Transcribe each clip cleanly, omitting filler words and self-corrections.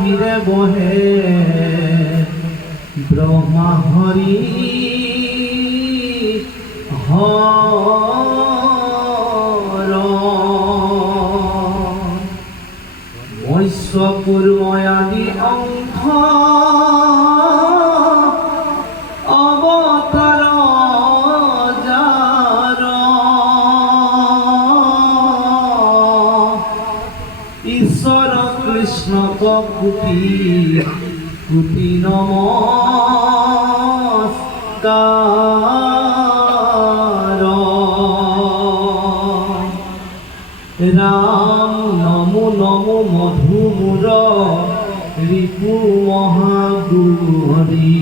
আখিরে বহে ব্রহ্মা হরি হর মৎস্য কুর্ময়াদি অংশ অবতার যার ঈশ্বর কৃষ্ণ কোটি কোটি নমস্কার রাম নমো নমো মধুমূর রিপু মহাগুরু হরি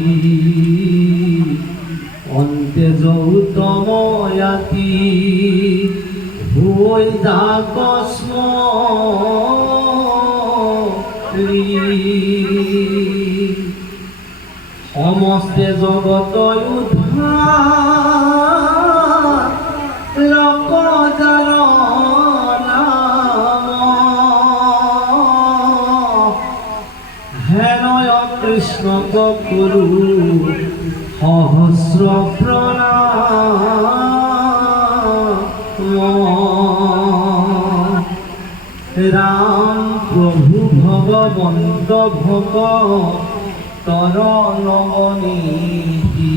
অন্তে যৌতময়াতি হই দাকস্ম সমস্তে জগত উদ্ধার লোকজার নাম হেনয় কৃষ্ণ গুরু সহস্র প্রণাম রাম প্রভু ভগবন্ত ভগ তর নমনীতি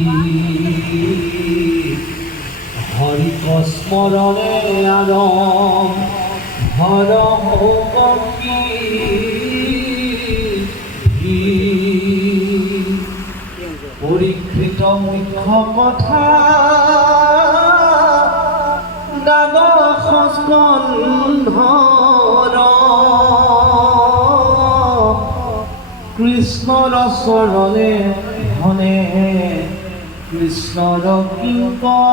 হরি স্মরণে আরম হর ভৌমি পরীক্ষিত মুখ্য কথা দ্বাদশ স্কন্ধৰ কৃষ্ণৰ চৰণে ধনে কৃষ্ণৰ কিংকৰ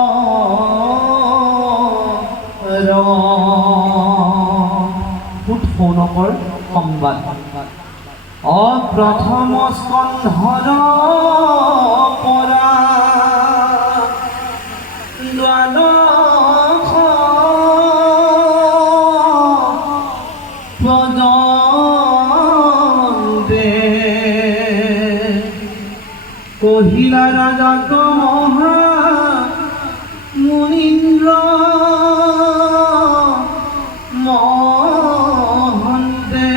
উৎসৱৰ সংবাদ প্ৰথম স্কন্ধৰ পৰা দ্বাদশ পৰ্যন্তে কহিলা ৰাজা মহা মুনীন্দ্ৰ মহন্তে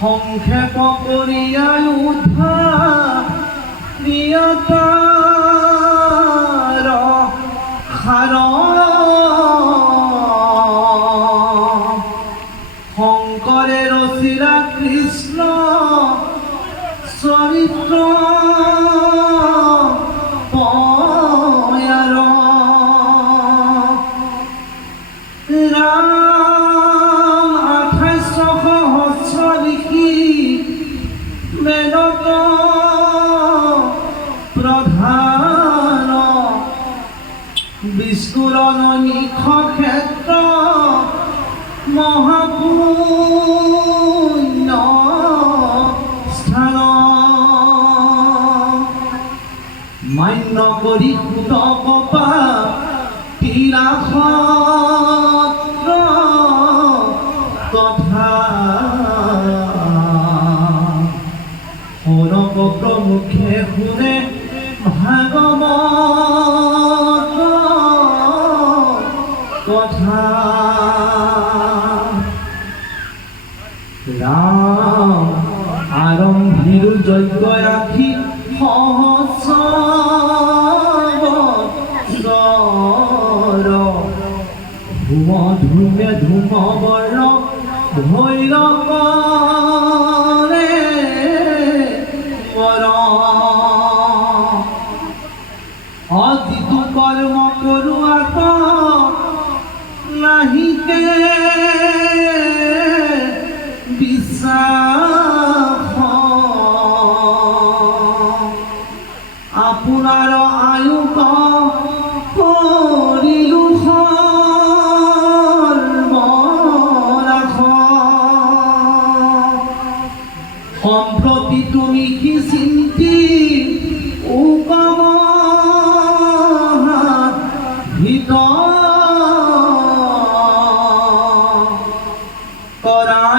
সংক্ষেপ কৰিয়া উদ্ধাৰ প্ৰিয়তাৰ খাৰ শঙ্কৰে ৰচিলা কৃষ্ণ চৰিত্ৰ পয়াৰ ৰাম 28 সহস্ৰ লিখি বেদত প্ৰধান বিষ্ণুৰ নৈমিষ ক্ষেত্ৰ মহাপুণ্য স্থান মান্য কৰি সুত কপা তিৰাসত্ৰ তথা সৌৰভ প্ৰমুখে শুনে ভাগৱত কথা রাম আরম্ভীর যজ্ঞ রাখি সহস্র ধূম ধূমে ধূম বর ভৈরব বর অজিত কর্ম করুয়াত নাহিকে আপনার আয়ু করিলু সম্প্রতি তুমি কি চিন্তি ভিতর করা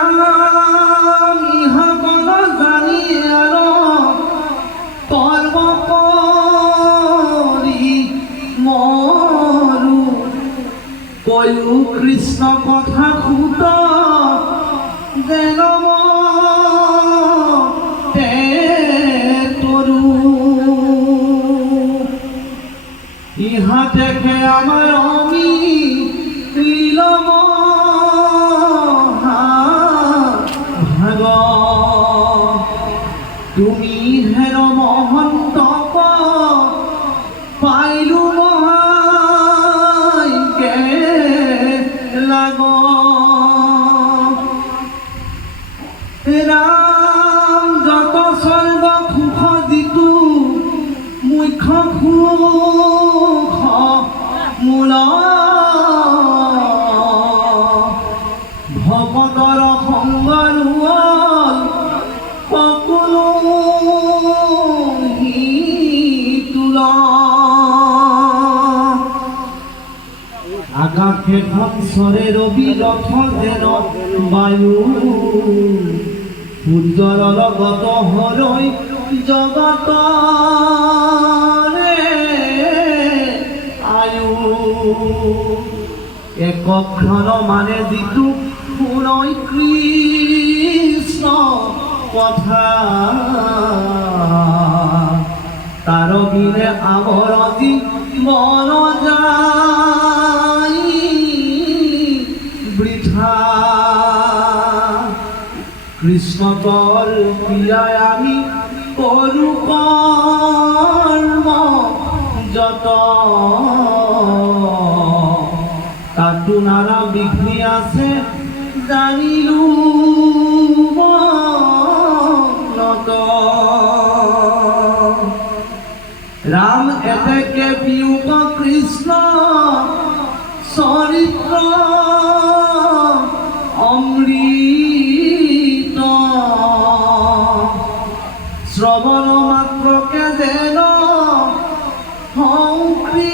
রাম ইহা বল জানি আর কর্ম করি মরু কয়ু কৃষ্ণ কথা খুত যেন তরু ইহা দেখে আমার অমি লীলম ভাগ তুমি হের মহন্ত পাইলু মহাইকে লাগ রাম যত স্বর্গ সুখ দিতু মুখ্য সুখ মূল ভকতৰ সংগৰুৱল সকলো তুল আকাশে সংসৰে ৰবি ৰথ যেন বায়ু সূৰ্যৰ লগত হৰৈ জগত আয়ু একক্ষণ মানে যিটো শুনৈ কৃষ্ণ কথা তাৰ বিনে আমাৰ জীৱন যায় বৃথা কৃষ্ণ তৰ ক্ৰিয়ায় আমি কৰো কৰ্ম যত তাতো নানা বিঘ্নি আছে জানিলো মনত ৰাম এতেকে বিয়োগ কৃষ্ণ চৰিত্ৰ অমৃত শ্ৰৱণ মাত্ৰকে যেন সংকৃত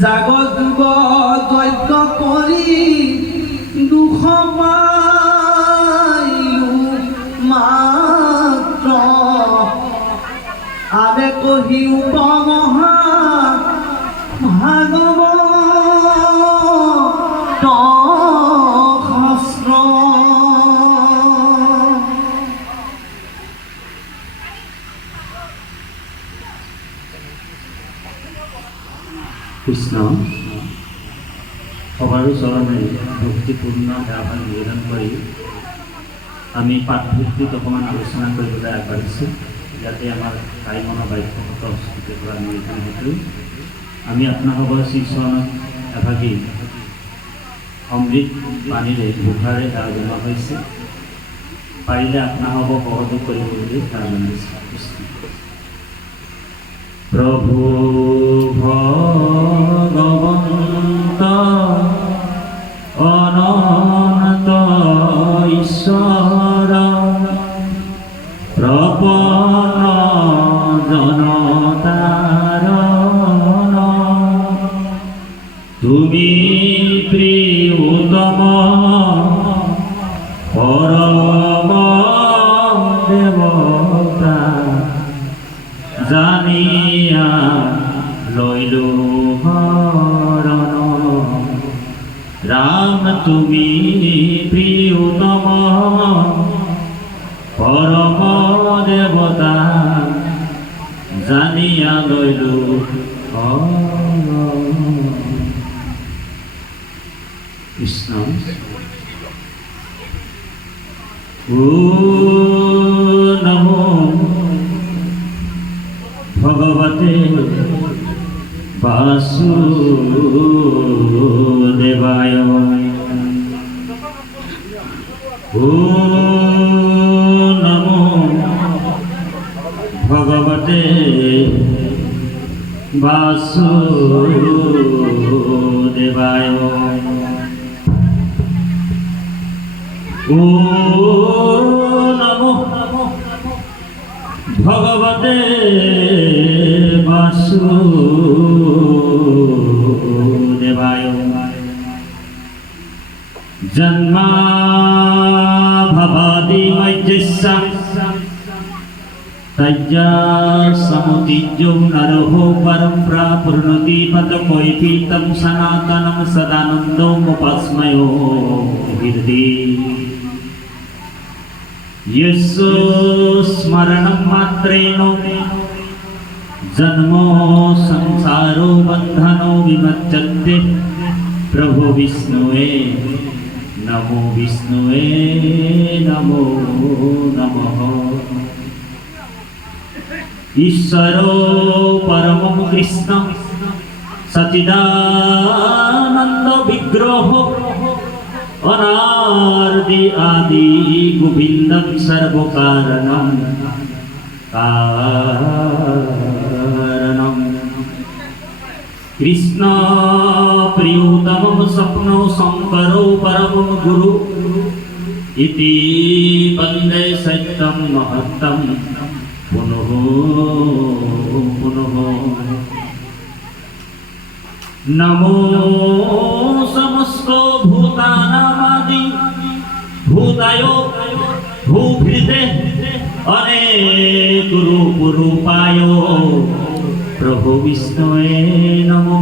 জাগ যুগ যজ্ঞ কৰি দুখ পাইলো মাত্ৰ আবে কহি উপমহা ভাগৱত শাস্ত্ৰ কৃষ্ণ সবাৰো চৰণে ভক্তিপূৰ্ণ আহ্বান নিবেদন কৰি আমি পাঠভিত্তিক অকণমান আলোচনা কৰিবলৈ আগবাঢ়িছোঁ যাতে আমাৰ কাইমনৰ বাক্যসকল স্মৃতিৰ পৰা নিৰ্ধাৰণ হেতু আমি আপোনালোকৰ শ্ৰীচৰণত এভাগি অমৃত পানীৰে মুখাৰে সেৱা জনোৱা হৈছে পাৰিলে আপোনালোকক সহযোগ কৰিব বুলি সেৱা জনাইছোঁ কৃষ্ণ প্রভু ভগবন্ত অনন্ত ঈশ্বর প্রপন্ন জনতার তুমি প্রিয়তম পরম দেবতা জানিয়া লইলো হরণ রাম তুমি প্রিয়তম পরম দেবতা জানিয়া লইলো কৃষ্ণ ও নমো ভগবতে বাসুদেবায় ও নমো ভগবতে বাসুদেবায় ও নমো ভগবতে বাসুদেবায় जन्मा भवादि मज्जस्सा तज्जा समुतिज्जो नरहो परं प्रापूर्णति पतकोऽपीतं सनातनं सदानन्दमुपास्मयो हृदि यस्य स्मरणं मात्रेण जन्मो संसारो बन्धनो विमुच्यते प्रभु विष्णुवे नमो नमः ईश्वरो परमं कृष्ण सच्चिदानन्द विग्रह अनादि आदि गोविन्दं सर्वकारणं कारणम् कृष्ण प्रियोतमं स्वप्नो शङ्करो परमं गुरु इति वन्दे सत्यं महत्तं पुनः पुनः नमो समस्त भूतानामादि भूतायो भूभृते अनेक रूपायो प्रभु विष्णुवे नमो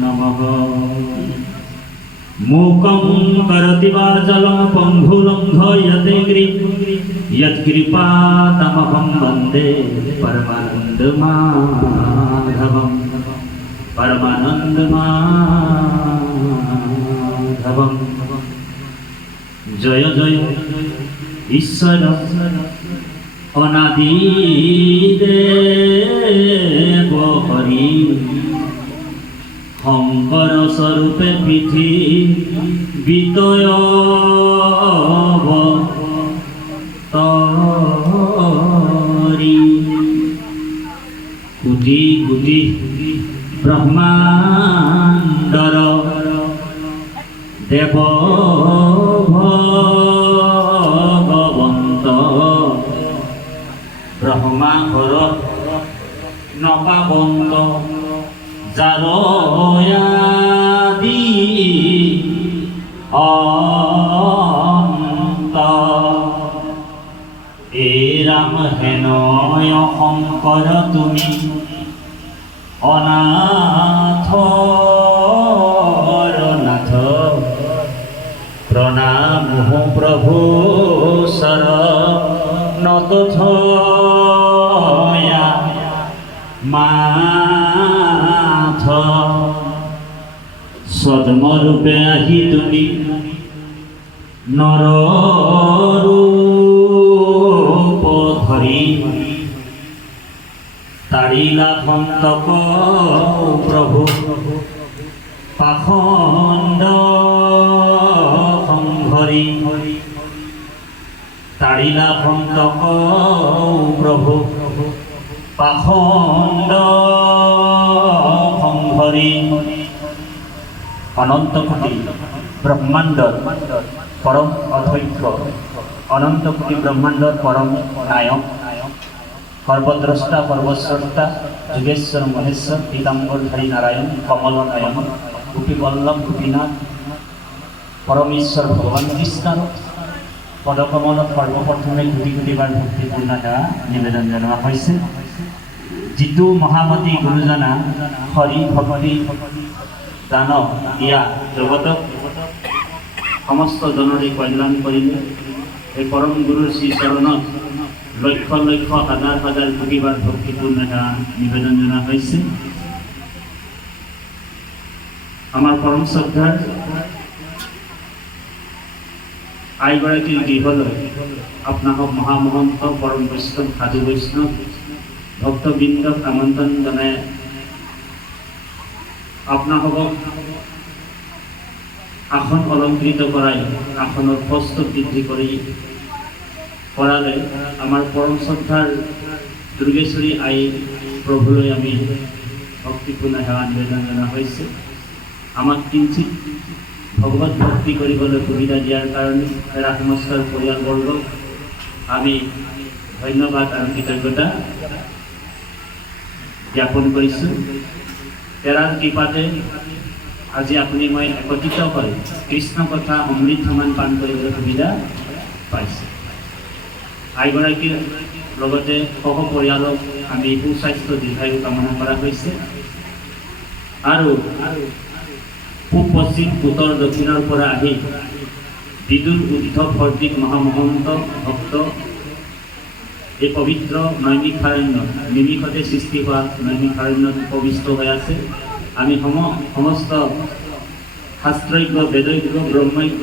नमः मूकं करोति वाचालं पङ्गुलङ्घयते यत्कृपातमहं वन्दे परमानन्दमाधवम् जय जय ईश्वर অনাদিদেব হরি শংকৰ স্বৰূপে পৃথিৱীতয় অৱতৰি কোটি কোটি ব্ৰহ্মাণ্ডৰ দেৱ ভগৱন্ত ব্রহ্মা ঘর নপাবন্ত জারয়াদি অন্ত এ রাম হেনয় শঙ্কর তুমি অনাথ নাথ প্রণাম প্রভু শরণতথ মাথ সদ্মরূপে আহি তুমি নররূপ ধরি তাড়িলা খন্তক প্রভু পাখণ্ড সংঘরি তাড়িলা খন্তক প্রভু পাখণ্ড সংঘরি অনন্ত কোটি ব্রহ্মাণ্ডর পরম অধ্যক্ষ অনন্ত কোটি ব্রহ্মাণ্ডর পরম নায়ক সর্বদ্রষ্টা সর্বস্রষ্টা যোগেশ্বর মহেশ্বর পীতাম্বরধারী নারায়ণ কমল নয়ন গোপীবল্লভ গোপীনাথ পরমেশ্বর ভগবান কৃষ্ণৰ পদকমলত সৰ্বপ্ৰথমে কোটি কোটিবাৰ ভক্তিপূৰ্ণ সেৱা নিবেদন জনোৱা হৈছে। যিটো মহামতী গুৰুজনা হৰি ভক্তি দান দিয়া জগতক সমস্ত জনৰে কল্যাণ কৰিলে এই পৰম গুৰুৰ শ্ৰীচৰণত লক্ষ লক্ষ হাজাৰ হাজাৰ কোটিবাৰ ভক্তিপূৰ্ণ সেৱা নিবেদন জনোৱা হৈছে। আমাৰ পৰম শ্ৰদ্ধাৰ আইগৰাকীৰ গৃহলৈ আপোনালোক মহামহন্ত পৰম বৈষ্ণৱ সাধু বৈষ্ণৱ ভক্তবৃন্দক আমন্ত্ৰণ জনাই আপোনালোকক আসন অলংকৃত কৰাই আসনৰ প্ৰস্থ বৃদ্ধি কৰালে আমাৰ পৰম শ্ৰদ্ধাৰ দুৰ্গেশ্বৰী আই প্ৰভুলৈ আমি ভক্তিপূৰ্ণ সেৱা নিবেদন জনোৱা হৈছে। আমাক কিঞ্চিত ভগৱত ভক্তি কৰিবলৈ সুবিধা দিয়াৰ কাৰণে এৰা সমস্তৰ পৰিয়ালবৰ্গক আমি ধন্যবাদ আৰু কৃতজ্ঞতা জ্ঞাপন কৰিছোঁ। তেৰাৰ কৃপাতে আজি আপুনি মই একত্ৰিত হৈ কৃষ্ণ কথা অমৃতমান পান কৰিবলৈ সুবিধা পাইছে। আইগৰাকীৰ লগতে সহ পৰিয়ালক আমি সুস্বাস্থ্য দীৰ্ঘায়ু কামনা কৰা হৈছে। আৰু পূব পশ্চিম উত্তৰ দক্ষিণৰ পৰা আহি বিদুৰ উদ্ধৱ ভৰ্তিক মহামহন্ত ভক্ত এই পবিত্ৰ নৈমিষাৰণ্য নিমিষতে সৃষ্টি হোৱা নৈমিষাৰণ্যত উপবিষ্ট হৈ আছে। আমি সমস্ত শাস্ত্ৰজ্ঞ বেদজ্ঞ ব্ৰহ্মজ্ঞ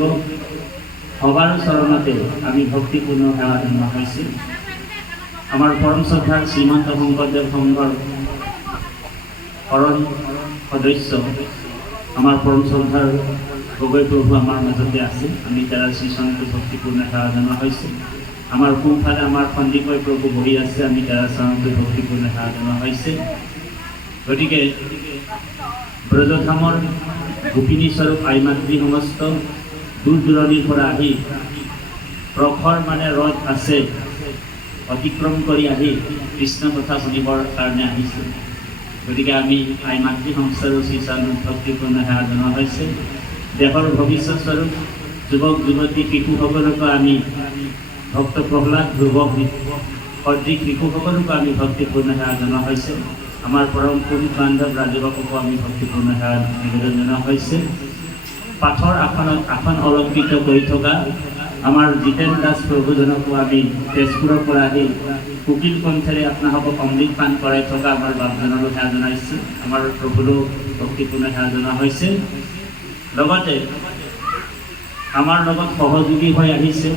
সবাৰ চৰণতে আমি ভক্তিপূৰ্ণ সেৱা জনোৱা হৈছে। আমাৰ পৰম শ্ৰদ্ধাৰ শ্ৰীমন্ত শংকৰদেৱ সংঘৰ শৰণ সদস্য আমাৰ পৰম শ্ৰদ্ধাৰ গগৈ প্ৰভু আমাৰ মাজতে আছে। আমি তাৰ শ্ৰীচৰণটো ভক্তিপূৰ্ণ সেৱা জনোৱা হৈছে। আমাৰ সোঁফালে আমাৰ সন্দিকৈ প্ৰভু বহি আছে। আমি তাৰ চৰণটো ভক্তিপূৰ্ণ সেৱা জনোৱা হৈছে। গতিকে ব্ৰজধামৰ গোপিনী স্বৰূপ আই মাতৃ সমস্ত দূৰ দূৰণিৰ পৰা আহি প্ৰখৰ মানে ৰথ আছে অতিক্ৰম কৰি আহি কৃষ্ণ কথা শুনিবৰ কাৰণে আহিছে। গতিকে আমি আই মাতৃ সংস্থাৰো শ্ৰীচৰণত ভক্তিপূৰ্ণ সেৱা জনোৱা হৈছে। দেশৰ ভৱিষ্যত স্বৰূপ যুৱক যুৱতী শিশুসকলকো আমি ভক্ত প্ৰহ্লাদ ধ্ৰুৱ সদৃশ শিশুসকলকো আমি ভক্তিপূৰ্ণ সেৱা জনোৱা হৈছে। আমাৰ পৰম পুৰুষ বান্ধৱ ৰাজীৱকো আমি ভক্তিপূৰ্ণ সেৱা নিবেদন জনোৱা হৈছে। পাঠৰ আসন অলংকৃত কৰি থকা আমাৰ জিতেন দাস প্ৰভুজনকো আমি তেজপুৰৰ পৰা আহি কুকিল কণ্ঠেৰে আপোনালোকক অমৃত পান কৰাই থকা আমাৰ বাপজনলৈ সেৱা জনাইছোঁ। আমাৰ প্ৰভুলৈও ভক্তিপূৰ্ণ সেৱা জনোৱা হৈছে। লগতে আমাৰ লগত সহযোগী হৈ আহিছে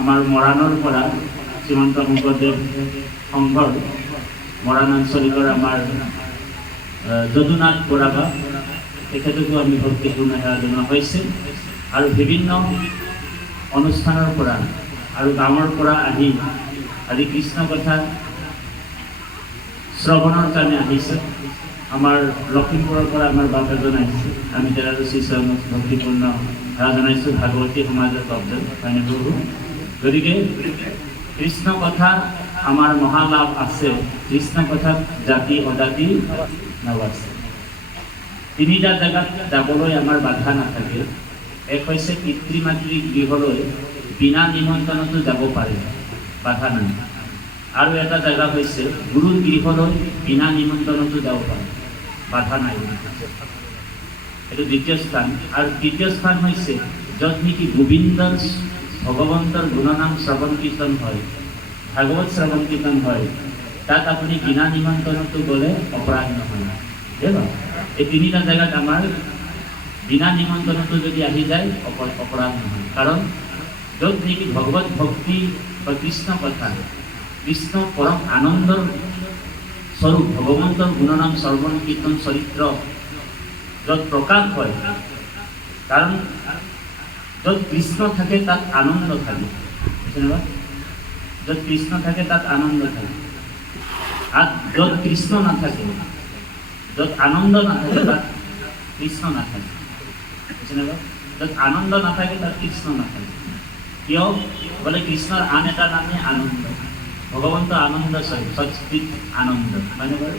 আমাৰ মৰাণৰ পৰা শ্ৰীমন্ত শংকৰদেৱ সংঘৰ মৰাণ আঞ্চলিকৰ আমাৰ যদুনাথ বৰাবা তেখেতকো আমি ভক্তিপূৰ্ণ সেৱা জনোৱা হৈছে। আৰু বিভিন্ন অনুষ্ঠানৰ পৰা আৰু গাঁৱৰ পৰা আহি আজি কৃষ্ণ কথা শ্ৰৱণৰ কাৰণে আহিছে। আমাৰ লখিমপুৰৰ পৰা আমাৰ বাপ এজন আহিছে। আমি তেওঁৰ শ্ৰীচৰণত ভক্তিপূৰ্ণ সেৱা জনাইছোঁ। ভাগৱতী সমাজৰ শব্দ হয়নে প্ৰভু? গতিকে কৃষ্ণ কথা আমাৰ মহালাভ আছে। কৃষ্ণ কথাত জাতি অজাতি নাবাছে। তিনিটা জেগাত যাবলৈ আমাৰ বাধা নাথাকে। এক হৈছে পিতৃ মাতৃ গৃহলৈ বিনা নিমন্ত্ৰণতো যাব পাৰে, বাধা নাই। আৰু এটা জেগা হৈছে গুৰুৰ গৃহলৈ বিনা নিমন্ত্ৰণতো যাব পাৰে, বাধা নাই। এইটো দ্বিতীয় স্থান। আৰু তৃতীয় স্থান হৈছে য'ত নেকি গোবিন্দৰ ভগৱন্তৰ গুণনাম শ্ৰৱণ কীৰ্তন হয়, ভাগৱত শ্ৰৱণ কীৰ্তন হয়, তাত আপুনি বিনা নিমন্ত্ৰণতো গ'লে অপৰাধ নহয়। এই তিনিটা জেগাত আমাৰ বিনা নিমন্ত্ৰণতো যদি আহি যায় অপৰাধ নহয়। কাৰণ য'ত নেকি ভগৱত ভক্তি বা কৃষ্ণ কথা, কৃষ্ণ পৰম আনন্দৰ স্বৰূপ ভগৱন্তৰ গুণনাম শ্ৰৱণ কীৰ্তন চৰিত্ৰ য'ত প্ৰকাশ হয়, কাৰণ য'ত কৃষ্ণ থাকে তাত আনন্দ থাকে। য'ত কৃষ্ণ থাকে তাত আনন্দ থাকে। আর য'ত কৃষ্ণ নাথাকে, য'ত আনন্দ নাথাকে তাত কৃষ্ণ নাথাকে। য'ত আনন্দ নাথাকে তাত কৃষ্ণ নাথাকে। কিয় বলে কৃষ্ণৰ আন এটা নামে আনন্দ। ভগৱন্ত আনন্দ স্বৰূপ, সচিত আনন্দ হয়নে বাৰু?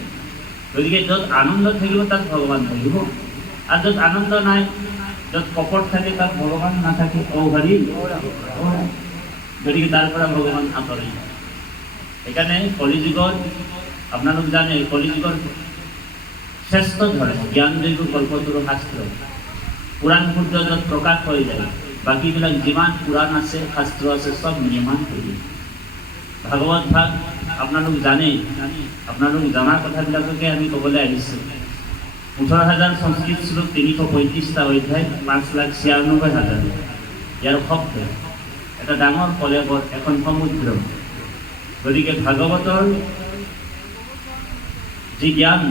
গতিকে য'ত আনন্দ থাকিব তাত ভগৱান থাকিব। আৰ য'ত আনন্দ নাই, য'ত কপট থাকে তাত ভগৱান নাথাকে। ও হৰি গতিকে তাৰ পৰা ভগৱান আঁতৰি যায়। সেইকাৰণে কলিযুগত আপোনালোক জানে কলিযুগৰ শ্ৰেষ্ঠ ধৰ্ম জ্ঞানযোগ্য কল্পতৰু শাস্ত্ৰ পুৰাণ সূৰ্য য'ত প্ৰকাশ হৈ যায়, বাকীবিলাক যিমান পুৰাণ আছে শাস্ত্ৰ আছে চব নিৰ্মাণ কৰি ভাগৱত ভাগ আপোনালোক জানেই। আপোনালোক জনাৰ কথাবিলাককে আমি ক'বলৈ আহিছোঁ। 18,000 সংস্কৃত শ্লোক, 335টা অধ্যায়, 5,96,000 ইয়াৰ শব্দ, এটা ডাঙৰ কলেবৰ, এখন সমুদ্ৰ। গতিকে ভাগৱতৰ যি জ্ঞান,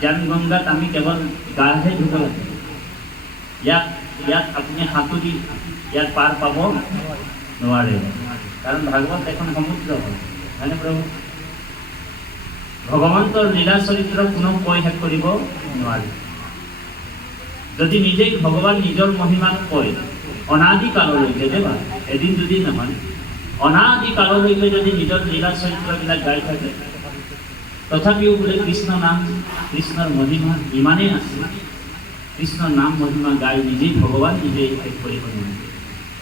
জ্ঞান গংগাত আমি কেৱল গাহে ধুব লাগে। ইয়াত আপুনি সাঁতুৰি ইয়াত পাৰ পাব নোৱাৰে, কাৰণ ভাগৱত এখন সমুদ্ৰ হয়, হয়নে প্ৰভু? ভগৱন্তৰ লীলা চৰিত্ৰ কোনেও কৈ শেষ কৰিব নোৱাৰে। যদি নিজেই ভগৱান নিজৰ মহিমাক কয় অনাদি কাললৈকে, দেবা এদিন দুদিন নহয়, অনাদি কাললৈকে যদি নিজৰ লীলা চৰিত্ৰবিলাক গাই থাকে, তথাপিও বোলে কৃষ্ণ নাম, কৃষ্ণৰ মহিমা ইমানেই আছে কৃষ্ণৰ নাম মহিমা গাই নিজেই ভগৱান নিজেই শেষ কৰিব নোৱাৰে।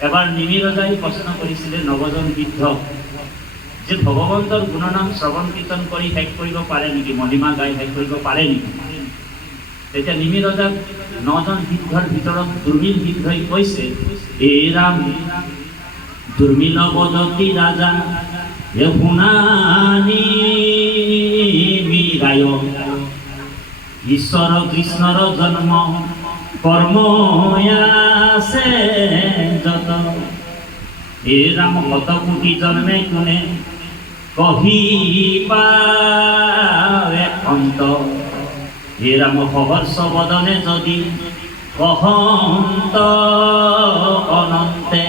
এবাৰ নিমি ৰজাই প্ৰশ্ন কৰিছিলে নৱজন বৃদ্ধক যে ভগৱন্তৰ গুণনাম শ্ৰৱণ কীৰ্তন কৰি শেষ কৰিব পাৰে নেকি, মহিমা গাই শেষ কৰিব পাৰে নেকি? তেতিয়া নিমি ৰজাক 9জন বৃদ্ধৰ ভিতৰত দুৰ্মিল বৃদ্ধই কৈছে, হে ৰাম দুৰ্মিল বদতি ৰাজা হে শুনানি গায় ঈশ্বৰ কৃষ্ণৰ জন্ম কৰ্ম আছে যত, হে ৰাম শত কোটি জন্মে কোনে কহিবাৰে অন্ত, হে ৰাম সহস্ৰ বদনে যদি কহন্ত অনন্তে।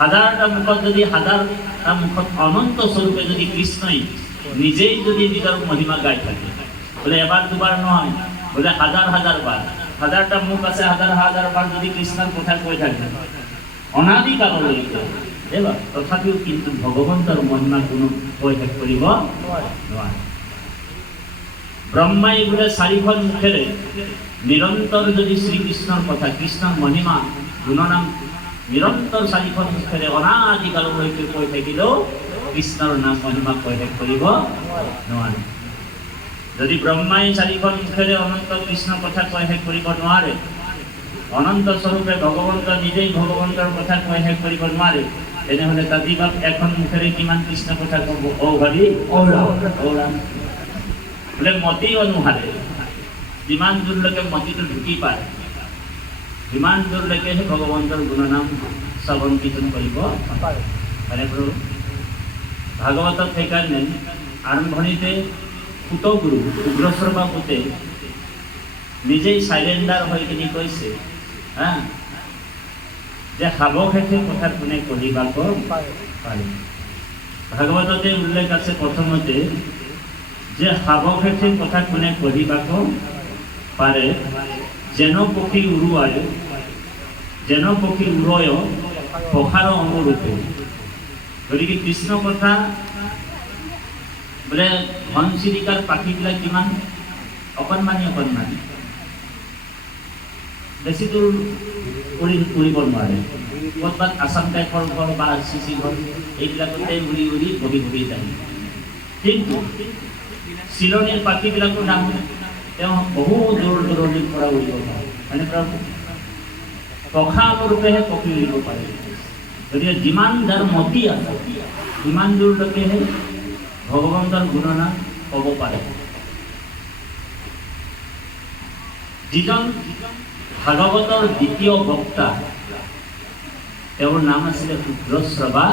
হাজাৰটা মুখত যদি হাজাৰটা মুখত অনন্ত স্বৰূপে যদি কৃষ্ণই নিজেই যদি নিজৰ মহিমা গাই থাকে, বোলে এবাৰ দুবাৰ নহয়, বোলে হাজাৰ হাজাৰ বাৰ, হাজাৰটা মুখ আছে, হাজাৰ হাজাৰ বাৰ যদি কৃষ্ণৰ কথা কৈ থাকে অনাদিকাললৈকে, তথাপিও কিন্তু ভগৱন্তৰ মহিমা কোনো কৈ শেষ কৰিব নোৱাৰে। ব্ৰহ্মাই বোলে 4খন মুখেৰে নিৰন্তৰ যদি শ্ৰীকৃষ্ণৰ কথা, কৃষ্ণৰ মহিমা গুণনাম নিৰন্তৰ 4খন মুখেৰে অনাদিকাললৈকে কৈ থাকিলেও কৃষ্ণৰ নাম মহিমা কৈ শেষ কৰিব নোৱাৰে। যদি ব্ৰহ্মাই 4খন মুখেৰে অনন্ত কৃষ্ণৰ কথা কৈ শেষ কৰিব নোৱাৰে, অনন্ত স্বৰূপে ভগৱন্ত নিজেই ভগৱন্তৰ কথা কৈ শেষ কৰিব নোৱাৰে, তেনেহ'লে তাতিবাপ এখন মুখেৰে কিমান কৃষ্ণ কথা ক'ব? ঔ হৰি ঔ ৰাম। বোলে মতি অনুসাৰে যিমান দূৰলৈকে মতিটো ঢুকি পায়, সিমান দূৰলৈকেহে ভগৱন্তৰ গুণনাম শ্ৰৱণ কীৰ্তন কৰিব পাৰে। ভাগৱতত সেইকাৰণে আৰম্ভণিতে কুতগুৰু উগ্ৰশ্ৰৱা পুতে নিজেই চাইলেণ্ডাৰ হৈ কিনি কৈছে যে সাৱশেষে কথা কোনে কহিবাক পাৰে। ভাগৱততে উল্লেখ আছে প্ৰথমতে যে সাৱশেষে কথা কোনে কহিবাক পাৰে, যেন পক্ষী উৰুৱায় পখাৰ অনুৰূপে। গতিকে কৃষ্ণ কথা বোলে ঘনচিৰিকাৰ পাখিবিলাক কিমান অকণমানি, বেছি দূৰ উৰিব নোৱাৰে। ক'ৰবাত আছাম টাইপৰ ঘৰ বা চিচি ঘৰ এইবিলাকতে উৰি উৰি বহি যায়। কিন্তু চিলনীৰ পাখিবিলাকো ডাঙৰ, তেওঁ বহু দূৰ দূৰণিৰ পৰা উৰিব পাৰে, মানে পখা অনুৰূপেহে পক্ষী উৰিব পাৰে। গতিকে যিমান যাৰ মতি আছে সিমান দূৰলৈকেহে ভগৱন্তৰ গুণনাম ক'ব পাৰে। যিজন ভাগৱতৰ দ্বিতীয় বক্তা, তেওঁৰ নাম আছিলে উগ্ৰশ্ৰৱা।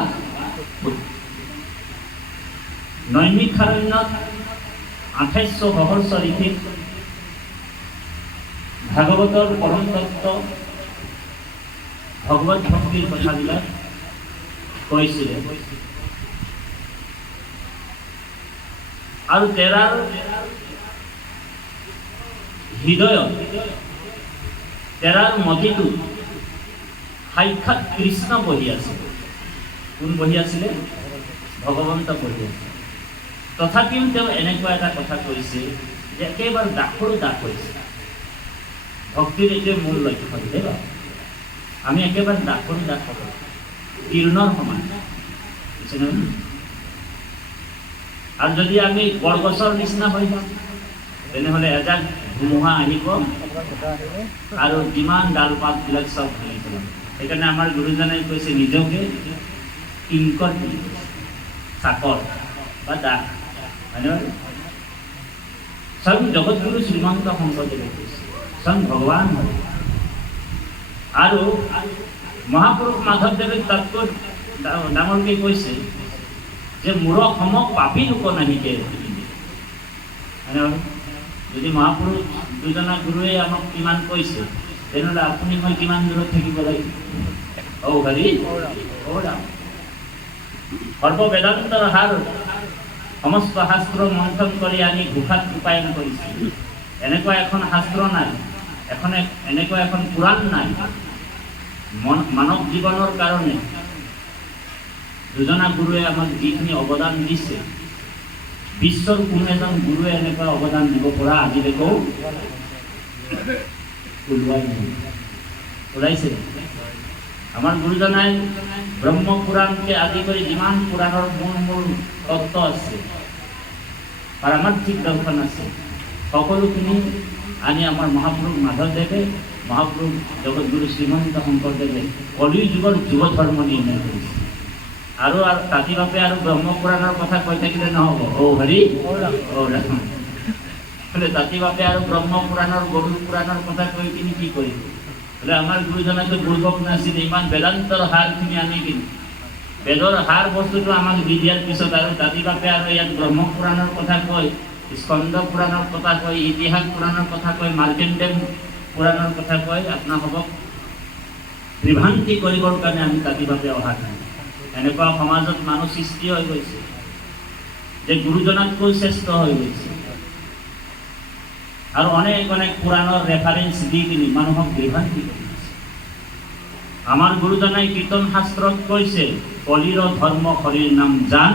নৈমিষাৰণ্যত 2800 সহস্ৰ ঋষিক ভাগৱতৰ পৰম তত্ত্ব ভগৱত ভক্তিৰ কথাবিলাক কৈছিলে। আৰু তেৰাৰ হৃদয়ত, তেৰাৰ মতিটো সাক্ষাৎ কৃষ্ণ বহি আছিল। কোন বহি আছিলে? ভগৱন্ত বহি আছিল। তথাপিও তেওঁ এনেকুৱা এটা কথা কৈছে যে একেবাৰে দাসৰো দাস হৈছে। ভক্তিৰ এইটোৱে মূল লক্ষ্য। আমি একেবাৰে দাসৰো দাস হ'ব, কীৰ্ণৰ সমান। আৰু যদি আমি বৰগছৰ নিচিনা হৈ যাওঁ, তেনেহ'লে এজাক ধুমুহা আহিব আৰু যিমান ডাল পাতবিলাক চব ভাঙি পেলাব। সেইকাৰণে আমাৰ গুৰুজনাই কৈছে নিজকে কিংকৰ বুলি, চাকৰ বা দাস। হয়নে? স্বয়ং জগতগুৰু শ্ৰীমন্ত শংকৰদেৱে কৈছে, স্বয়ং ভগৱান হয়। আৰু মহাপুৰুষ মাধৱদেৱে তাতকৈ ডাঙৰকে কৈছে যে মোৰ সম পাপী লোক নাহিকে। যদি মহাপুৰুষ দুজনা গুৰুৱে আমাক কিমান কৈছে, তেনেহ'লে আপুনি মই কিমান দূৰত থাকিব লাগিব? ঔ হৰি ঔ ৰাম। সৰ্ববেদান্তৰ সাৰ সমস্ত শাস্ত্ৰ মন্থন কৰি আনি ঘোষাত ৰূপায়ণ কৰিছে। এনেকুৱা এখন শাস্ত্ৰ নাই, এনেকুৱা এখন পুৰাণ নাই মানৱ জীৱনৰ কাৰণে দুজনা গুৰুৱে আমাক যিখিনি অৱদান দিছে, বিশ্বৰ কোনো এজন গুৰুৱে এনেকুৱা অৱদান দিব পৰা আজিলৈকেও ওলোৱাই নাই ওলাইছে আমাৰ গুৰুজনাই ব্ৰহ্ম পুৰাণকে আদি কৰি যিমান পুৰাণৰ মূল তত্ত্ব আছে পাৰমাৰ্থিক দৰ্শন আছে সকলোখিনি আনি আমাৰ মহাপুৰুষ মাধৱদেৱে মহাপুৰুষ জগতগুৰু শ্ৰীমন্ত শংকৰদেৱে কলিৰ যুগৰ যুৱ ধৰ্ম নিৰ্ণয় কৰিছে আৰু তাঁতি বাপে আৰু ব্ৰহ্ম পুৰাণৰ কথা কৈ থাকিলে নহ'ব হৰি ৰাম বোলে তাঁতি বাপে আৰু ব্ৰহ্ম পুৰাণৰ গৰুড় পুৰাণৰ কথা কৈ কিনি কি কৰিব বোলে আমাৰ গুৰুজনাইতো বুৰ্বক নাছিল ইমান বেদান্তৰ সাৰখিনি আনি কিনি বেদৰ সাৰ বস্তুটো আমাক দি দিয়াৰ পিছত আৰু তাঁতি বাপে আৰু ইয়াত ব্ৰহ্ম পুৰাণৰ কথা কয় স্কন্দ পুৰাণৰ কথা কয় ইতিহাস পুৰাণৰ কথা কয় মাৰ্কেণ্ডেন পুৰাণৰ কথা কয় আপোনাসৱক বিভ্ৰান্তি কৰিবৰ কাৰণে আমি তাঁতি বাপে অহা নাই এনেকুৱা সমাজত মানুহ সৃষ্টি হৈ গৈছে যে গুৰুজনাতকৈ শ্ৰেষ্ঠ হৈ গৈছে আৰু অনেক অনেক পুৰাণৰ ৰেফাৰেন্স দি কিনি মানুহক বিভ্ৰান্তি কৰিছে আমাৰ গুৰুজনাই কীৰ্তন শাস্ত্ৰত কৈছে কলিৰ ধৰ্ম হৰিৰ নাম জান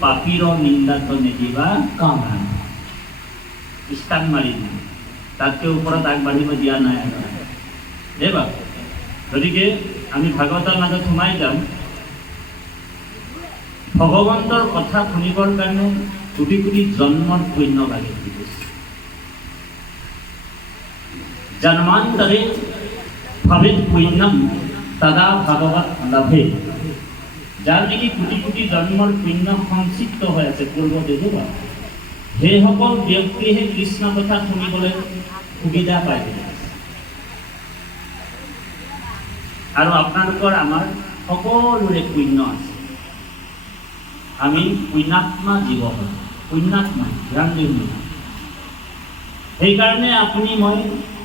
পাপীৰ নিন্দাত নেদিবা কাম স্থান মাৰি দিম তাতকৈ ওপৰত আগবাঢ়িব দিয়া নাই দেৱা গতিকে আমি ভাগৱতৰ মাজত সোমাই যাম ভগৱন্তৰ কথা শুনিবৰ কাৰণে কোটি কোটি জন্মৰ পুণ্য লাগে বুলি কৈছে জন্মান্তৰে ভৱেৎ পুণ্যম তদা ভাগৱত লাভে যাৰ নেকি কোটি কোটি জন্মৰ পুণ্য সংক্ষিপ্ত হৈ আছে পূৰ্বতে যোৱা সেইসকল ব্যক্তিহে কৃষ্ণ কথা শুনিবলৈ সুবিধা পায় আৰু আপোনালোকৰ আমাৰ সকলোৰে পুণ্য আছে আমি পুণ্যাত্মা জীৱ হয় পুণ্যাত্মা ধ্যান দিওঁ সেইকাৰণে আপুনি মই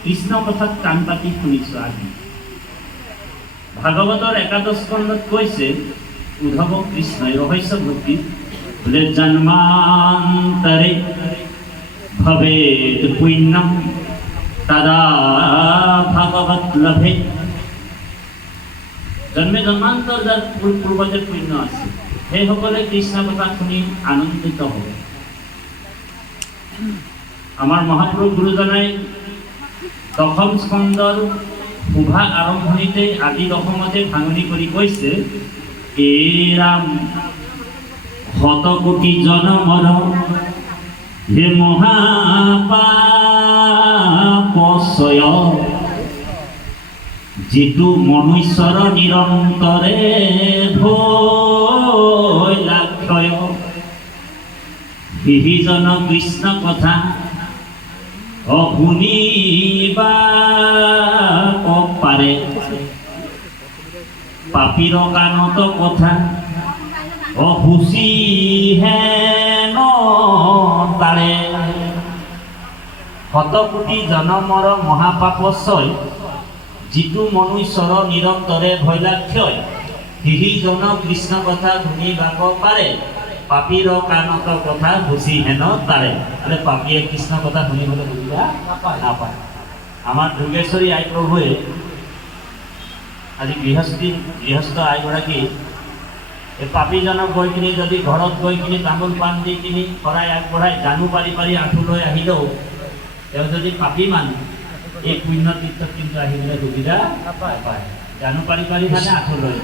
কৃষ্ণ কথাত কাণ পাতি শুনিছোঁ আজি ভাগৱতৰ একাদশ স্কন্ধত কৈছে উদ্ধৱ কৃষ্ণই ৰহস্য ভক্তিত বোলে জন্মান্তৰে ভৱেৎ পুণ্যম তদা ভাগৱত লভে জন্মে জন্মান্তৰ যাৰ পূৰ্বতে পুণ্য আছে সেইসকলে কৃষ্ণ কথা শুনি আনন্দিত হ'ব আমাৰ মহাপুৰুষ গুৰুজনাই দশম স্কন্ধৰ শোভা আৰম্ভণিতে আদি দশমতে ভাঙনি কৰি কৈছে এ ৰাম শতকোটি জনমৰ হে মহাপাপচয় যিটো মনুষ্যৰ নিৰন্তৰে ভৈলাক্ষয় সিজন কৃষ্ণ কথা অশুনিবা পাৰে পাপীৰ কাণত কথা অহুচি হেন তাৰে শতকোটি জনমৰ মহাপাপচয় যিটো মনুষ্যৰ নিৰন্তৰে ভৈলাক্ষয় সিজন কৃষ্ণ কথা শুনিবাক পাৰে পাপীৰ কাণত কথা হুচি হেন তাৰে বোলে পাপীয়ে কৃষ্ণ কথা শুনিবলৈ সুবিধা নাপায় আমাৰ যোগেশ্বৰী আই প্ৰভুৱে আজি গৃহস্থ আইগৰাকী এই পাপীজনক গৈ কিনি যদি ঘৰত গৈ কিনি তামোল পাণ দি কিনি শৰাই আগবঢ়াই জানু পাৰি পাৰি আঁঠুলৈ আহিলেও তেওঁ যদি পাপী মানুহ এই পুণ্য তীৰ্থত কিন্তু আহিবলৈ সুবিধা নাপায় জানু পাৰি পাৰি মানে আঁঠুলৈ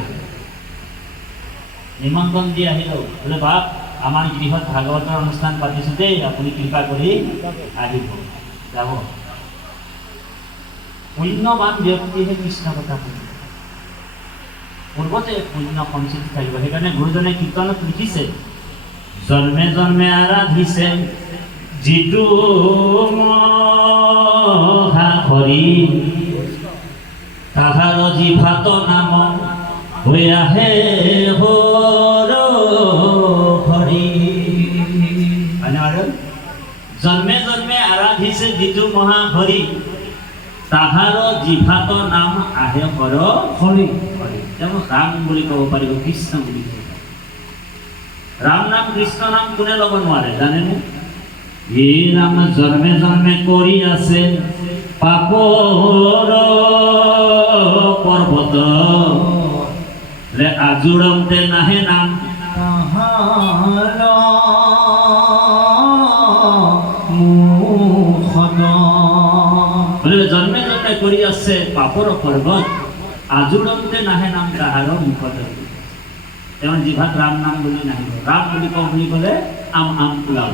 নিমন্ত্ৰণ দি আহিলেও বোলে বাপ আমাৰ গৃহত ভাগৱতৰ অনুষ্ঠান পাতিছোঁ দেই আপুনি কৃপা কৰি আহিব যাব পুণ্যৱান ব্যক্তিহে কৃষ্ণ কথা শুনিব পূৰ্বতে পুণ্য সঞ্চিত থাকিব সেইকাৰণে গুৰুজনে কীৰ্তনত লিখিছে জন্মে জন্মে আৰাধিছে যিটো মহাহৰি তাহাৰ জিভাত নাম হৈ আহে হৰি জন্মে জন্মে আৰাধিছে যিটো মহাহৰি তাহাৰ জিভাত নাম আহে হৰি যেমন ৰাম বুলি ক'ব পাৰিব কৃষ্ণ বুলি ক'ব পাৰিব ৰাম নাম কৃষ্ণ নাম কোনে ল'ব নোৱাৰে জানেনে এই ৰাম জন্মে জন্মে কৰি আছে পাপৰ পৰ্বত আজোৰন্তে নাহে নাম বোলে জন্মে জন্মে আছে পাপৰ পৰ্বত আজোৰন্তে নাহে নাম তাহাৰ মুখতে তেওঁৰ জিভাত ৰাম নাম বুলি নাহিব ৰাম বুলি কওঁ বুলি ক'লে আম ওলাব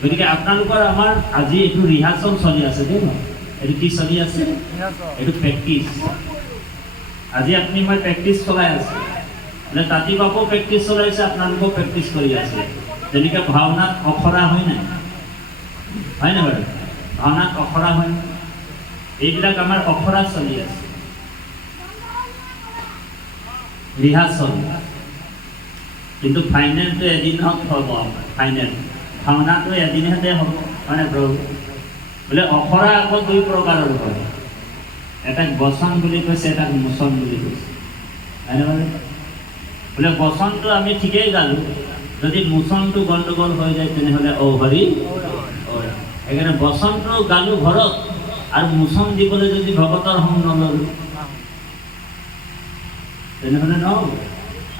গতিকে আপোনালোকৰ আমাৰ আজি এইটো ৰিহাৰ্চল চলি আছে দেই এইটো কি চলি আছে এইটো প্ৰেক্টিচ আজি আপুনি মই প্ৰেক্টিচ চলাই আছো মানে তাঁতি বাপো প্ৰেক্টিচ চলাইছে আপোনালোকেও প্ৰেক্টিচ কৰি আছে যেনেকৈ ভাওনাত অখৰা হয় নাই বাৰু ভাওনাত অখৰা হয় এইবিলাক আমাৰ অখৰা চলি আছে ৰিহাৰ্চল কিন্তু ফাইনেলটো এদিনত হ'ব ফাইনেল ভাওনাটো এদিনতে হ'ব হয়নে প্ৰভু বোলে অখৰা আকৌ দুই প্ৰকাৰৰ হয় এটাক বচন বুলি কৈছে এটাক মোচন বুলি কৈছে হয়নে বাৰু বোলে বচনটো আমি ঠিকেই গালোঁ যদি মোচনটো গণ্ডগোল হৈ যায় তেনেহ'লে ঔ হৰি সেইকাৰণে বচনটো গালোঁ ঘৰত আৰু মোচন দিবলৈ যদি ভকতৰ সংগ নল'লোঁ তেনেহ'লে নহ'ব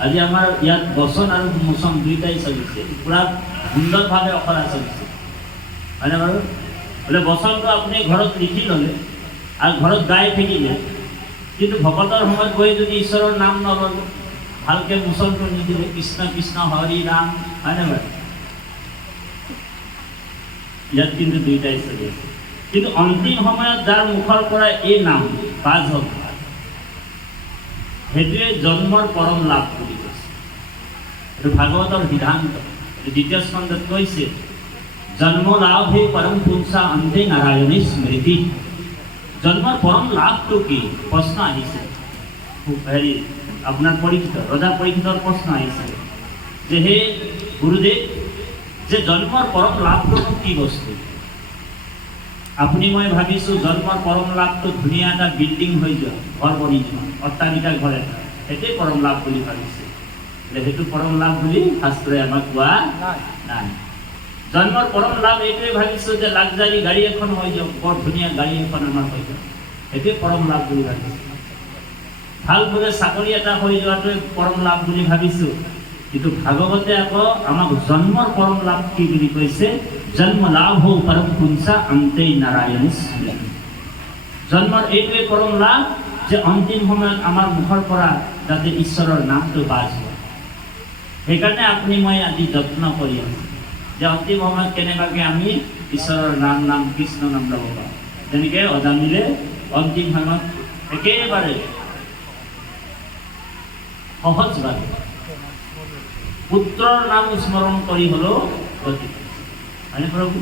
আজি আমাৰ ইয়াত বচন আৰু মোচন দুইটাই চলিছে পূৰা সুন্দৰভাৱে অখৰা চলিছে হয়নে বাৰু বোলে বচনটো আপুনি ঘৰত লিখি ল'লে আৰু ঘৰত গাই থাকিলে কিন্তু ভকতৰ সময়ত গৈ যদি ঈশ্বৰৰ নাম নল'লে ভালকৈ মোচনটো নিদিলে কৃষ্ণ কৃষ্ণ হৰি ৰাম হয়নে বাৰু ইয়াত কিন্তু দুইটাই চলি আছে কিন্তু অন্তিম সময়ত যাৰ মুখৰ পৰা এই নাম বাজ হ'ব সেইটোৱে জন্মৰ পৰম লাভ বুলি কৈছে এইটো ভাগৱতৰ সিদ্ধান্ত দ্বিতীয় স্কন্ধত কৈছে জন্ম লাভে পৰম পুংসা অন্তে নাৰায়ণী স্মৃতি জন্মৰ পৰম লাভটো কি প্ৰশ্ন আহিছে হেৰি আপোনাৰ পৰীক্ষিত ৰজা পৰীক্ষিতৰ প্ৰশ্ন আহিছে যে হে গুৰুদেৱ যে জন্মৰ পৰম লাভটোনো কি বস্তু আপুনি মই ভাবিছোঁ জন্মৰ পৰম লাভটো ধুনীয়া এটা বিল্ডিং হৈ যোৱা ঘৰ বনি যোৱা অট্টালিকা ঘৰ এটা সেইটোৱে পৰম লাভ বুলি ভাবিছে সেইটো পৰম লাভ বুলি শাস্ত্ৰই আমাক কোৱা নাই জন্মৰ পৰম লাভ এইটোৱে ভাবিছোঁ যে লাক্সাৰী গাড়ী এখন হৈ যাওক বৰ ধুনীয়া গাড়ী এখন আমাৰ হৈ যাওক সেইটোৱে পৰম লাভ বুলি ভাবিছোঁ ভাল বোলে চাকৰি এটা হৈ যোৱাটোৱে পৰম লাভ বুলি ভাবিছোঁ কিন্তু ভাগৱতে আকৌ আমাক জন্মৰ পৰম লাভ কি বুলি কৈছে জন্ম লাভ হও পৰম পুংসা অন্তে নাৰায়ণ স্মৃতি জন্মৰ এইটোৱে পৰম লাভ যে অন্তিম সময়ত আমাৰ মুখৰ পৰা যাতে ঈশ্বৰৰ নামটো বাজ হয় সেইকাৰণে আপুনি মই আজি যত্ন কৰি আছোঁ যে অন্তিম সময়ত কেনেবাকৈ আমি ঈশ্বৰৰ নাম কৃষ্ণ নাম ল'ব পাৰোঁ যেনেকৈ অজামিলে অন্তিম সময়ত একেবাৰে সহজভাৱে পুত্ৰৰ নাম স্মৰণ কৰি হ'লেও গতি হয়নে প্ৰভু